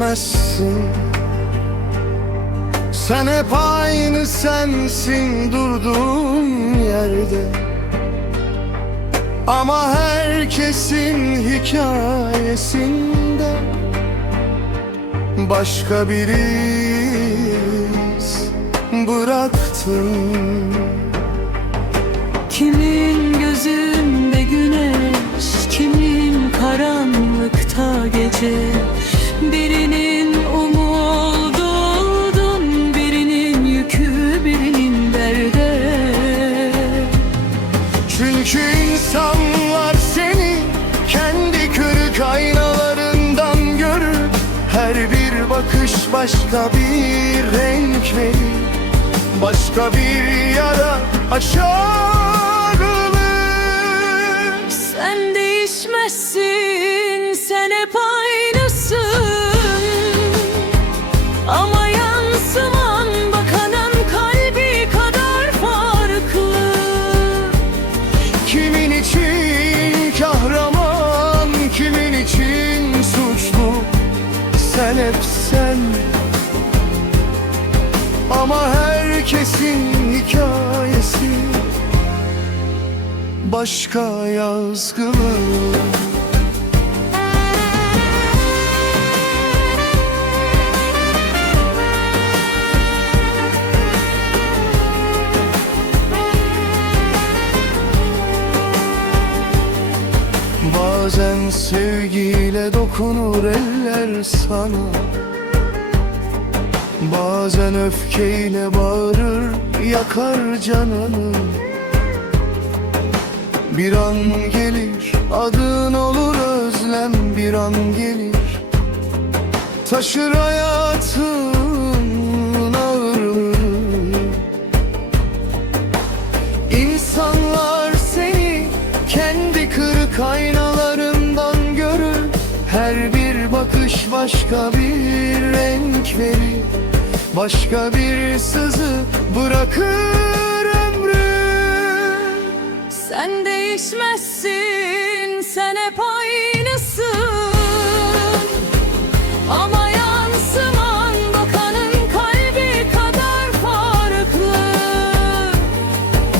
değişmezsin. Sen hep aynı sensin durduğun yerde. Ama herkesin hikayesinde başka bir iz bıraktın. Kimin gözünde güneş, kimin karanlıkta gece. Birinin umudu oldun, birinin yükü, birinin derde. Çünkü insanlar seni kendi kırık aynalarından görür. Her bir bakış başka bir renk verir, başka bir yara açar. Sen değişmezsin, sen hep aynısın. Ama yansıman bakanın kalbi kadar farklı. Kimin için kahraman, kimin için suçlu. Sen hep sen. Ama herkesin hikayesi başka, yazgılı. Bazen sevgiyle dokunur eller sana. Bazen öfkeyle bağırır, yakar canını. Bir an gelir, adın olur özlem. Bir an gelir, taşır hayatın ağırlığı. İnsanlar seni kendi kırık aynalarından görür. Her bir bakış başka bir renk verir, başka bir sızı bırakır ömrü. Sen değişmezsin, sen hep aynısın. Ama yansıman bakanın kalbi kadar farklı.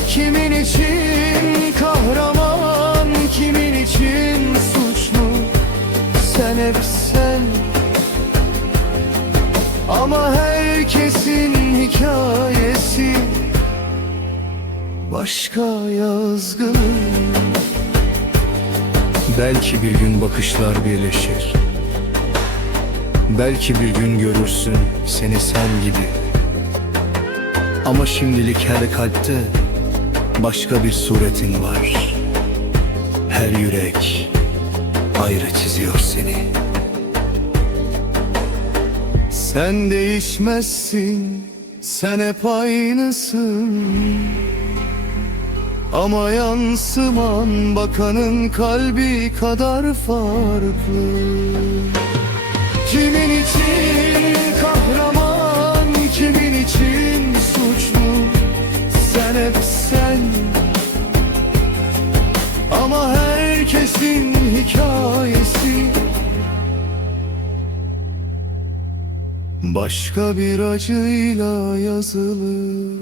Kimin için kahraman, kimin için suçlu. Sen hep sen. Ama herkesin hikayesi başka, yazgılı. Belki bir gün bakışlar birleşir. Belki bir gün görürsün seni sen gibi. Ama şimdilik her kalpte başka bir suretin var. Her yürek ayrı çiziyor seni. Sen değişmezsin, sen hep aynısın. Ama yansıman bakanın kalbi kadar farklı. Kimin için kahraman, kimin için suçlu. Sen hep sen. Ama herkesin hikayesi başka bir acıyla yazılı.